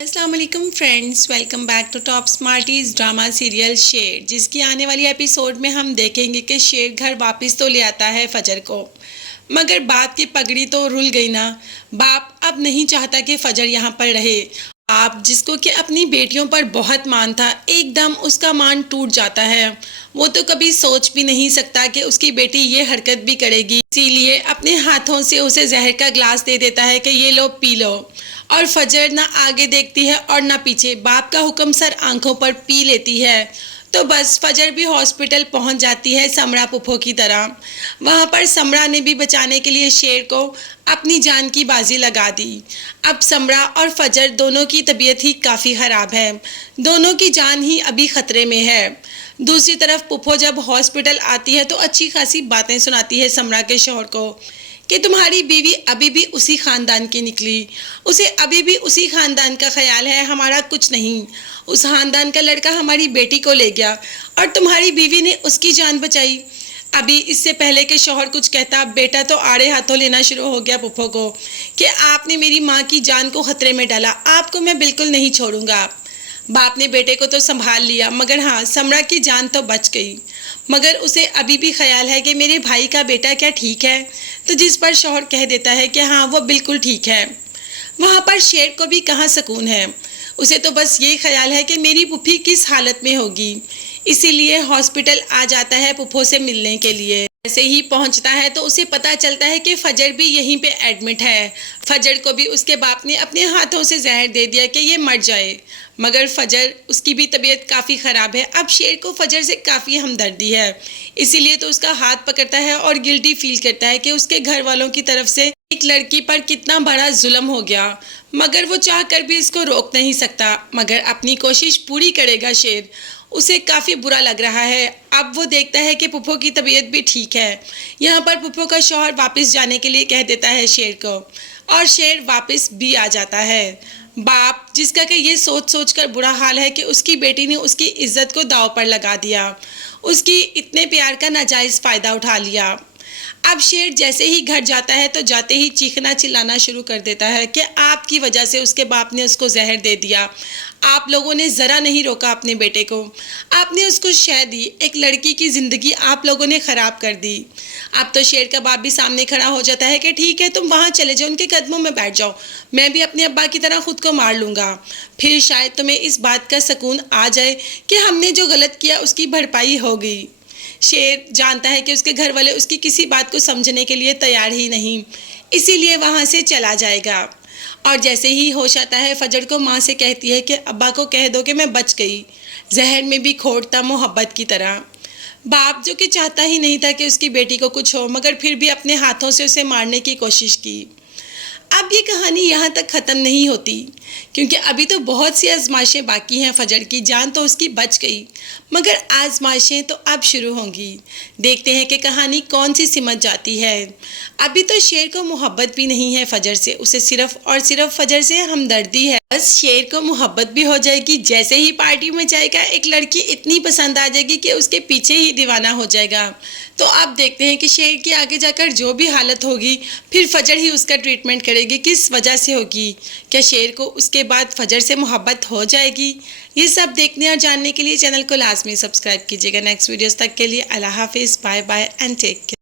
السلام علیکم friends, welcome back to Top Smarties drama serial Sher, جس کی آنے والی ایپیسوڈ میں ہم دیکھیں گے کہ شیر گھر واپس تو لے آتا ہے فجر کو، مگر باپ کی پگڑی تو رل گئی نا۔ باپ اب نہیں چاہتا کہ فجر یہاں پر رہے۔ باپ جس کو کہ اپنی بیٹیوں پر بہت مان تھا، ایک دم اس کا مان ٹوٹ جاتا ہے۔ وہ تو کبھی سوچ بھی نہیں سکتا کہ اس کی بیٹی یہ حرکت بھی کرے گی، اسی لیے اپنے ہاتھوں سے اسے زہر کا گلاس دے دیتا ہے کہ یہ لو پی لو، اور فجر نہ آگے دیکھتی ہے اور نہ پیچھے، باپ کا حکم سر آنکھوں پر پی لیتی ہے۔ تو بس فجر بھی ہاسپٹل پہنچ جاتی ہے سمرا پھپھو کی طرح۔ وہاں پر سمرا نے بھی بچانے کے لیے شیر کو اپنی جان کی بازی لگا دی۔ اب سمرا اور فجر دونوں کی طبیعت ہی کافی خراب ہے، دونوں کی جان ہی ابھی خطرے میں ہے۔ دوسری طرف پھپھو جب ہاسپٹل آتی ہے تو اچھی خاصی باتیں سناتی ہے سمرا کے شوہر کو کہ تمہاری بیوی ابھی بھی اسی خاندان کی نکلی، اسے ابھی بھی اسی خاندان کا خیال ہے، ہمارا کچھ نہیں۔ اس خاندان کا لڑکا ہماری بیٹی کو لے گیا اور تمہاری بیوی نے اس کی جان بچائی۔ ابھی اس سے پہلے کہ شوہر کچھ کہتا، بیٹا تو آڑے ہاتھوں لینا شروع ہو گیا پھپھو کو کہ آپ نے میری ماں کی جان کو خطرے میں ڈالا، آپ کو میں بالکل نہیں چھوڑوں گا۔ باپ نے بیٹے کو تو سنبھال لیا، مگر ہاں سمرا کی جان تو بچ گئی، مگر اسے ابھی بھی خیال ہے کہ میرے بھائی کا بیٹا کیا ٹھیک ہے؟ تو جس پر شوہر کہہ دیتا ہے کہ ہاں وہ بالکل ٹھیک ہے۔ وہاں پر شیر کو بھی کہاں سکون ہے، اسے تو بس یہی خیال ہے کہ میری پھوپھی کس حالت میں ہوگی، اسی لیے ہاسپٹل آ جاتا ہے پھپھو سے ملنے کے لیے۔ جیسے ہی پہنچتا ہے تو اسے پتا چلتا ہے کہ فجر بھی یہیں پہ ایڈمٹ ہے۔ فجر کو بھی اس کے باپ نے اپنے ہاتھوں سے زہر دے دیا کہ یہ مر جائے، مگر فجر اس کی بھی طبیعت کافی خراب ہے۔ اب شیر کو فجر سے کافی ہمدردی ہے، اسی لیے تو اس کا ہاتھ پکڑتا ہے اور گلٹی فیل کرتا ہے کہ اس کے گھر والوں کی طرف سے ایک لڑکی پر کتنا بڑا ظلم ہو گیا، مگر وہ چاہ کر بھی اس کو روک نہیں سکتا، مگر اپنی کوشش پوری کرے گا شیر۔ اسے کافی برا لگ رہا ہے۔ اب وہ دیکھتا ہے کہ پھپھو کی طبیعت بھی ٹھیک ہے۔ یہاں پر پھپھو کا شوہر واپس جانے کے لیے کہہ دیتا ہے شیر کو، اور شیر واپس بھی آ جاتا ہے۔ باپ جس کا کہ یہ سوچ سوچ کر برا حال ہے کہ اس کی بیٹی نے اس کی عزت کو داؤ پر لگا دیا، اس کی اتنے پیار کا ناجائز فائدہ اٹھا لیا۔ اب شیر جیسے ہی گھر جاتا ہے تو جاتے ہی چیخنا چلانا شروع کر دیتا ہے کہ آپ کی وجہ سے اس کے باپ نے اس کو زہر دے دیا، آپ لوگوں نے ذرا نہیں روکا اپنے بیٹے کو، آپ نے اس کو شے دی، ایک لڑکی کی زندگی آپ لوگوں نے خراب کر دی۔ اب تو شیر کا باپ بھی سامنے کھڑا ہو جاتا ہے کہ ٹھیک ہے تم وہاں چلے جاؤ، ان کے قدموں میں بیٹھ جاؤ، میں بھی اپنے ابا کی طرح خود کو مار لوں گا، پھر شاید تمہیں اس بات کا سکون آ جائے کہ ہم نے جو غلط کیا اس کی بھرپائی ہوگی۔ شیر جانتا ہے کہ اس کے گھر والے اس کی کسی بات کو سمجھنے کے لیے تیار ہی نہیں، اسی لیے وہاں سے چلا جائے گا۔ اور جیسے ہی ہوش آتا ہے فجر کو ماں سے کہتی ہے کہ ابا کو کہہ دو کہ میں بچ گئی، زہر میں بھی کھوٹ تھا محبت کی طرح۔ باپ جو کہ چاہتا ہی نہیں تھا کہ اس کی بیٹی کو کچھ ہو، مگر پھر بھی اپنے ہاتھوں سے اسے مارنے کی کوشش کی۔ اب یہ کہانی یہاں تک ختم نہیں ہوتی، کیونکہ ابھی تو بہت سی آزمائشیں باقی ہیں۔ فجر کی جان تو اس کی بچ گئی، مگر آزمائشیں تو اب شروع ہوں گی۔ دیکھتے ہیں کہ کہانی کون سی سمجھ جاتی ہے۔ ابھی تو شیر کو محبت بھی نہیں ہے فجر سے، اسے صرف اور صرف فجر سے ہمدردی ہے۔ بس شیر کو محبت بھی ہو جائے گی، جیسے ہی پارٹی میں جائے گا ایک لڑکی اتنی پسند آ جائے گی کہ اس کے پیچھے ہی دیوانہ ہو جائے گا۔ تو آپ دیکھتے ہیں کہ شیر کی آگے جا کر جو بھی حالت ہوگی، پھر فجر ہی اس کا ٹریٹمنٹ کرے گی، کس وجہ سے ہوگی؟ کیا شیر کو اس کے بعد فجر سے محبت ہو جائے گی؟ یہ سب دیکھنے اور جاننے کے لیے چینل کو لازمی سبسکرائب کیجیے گا۔ نیکسٹ ویڈیوز تک کے لیے اللہ حافظ، bye bye and take care.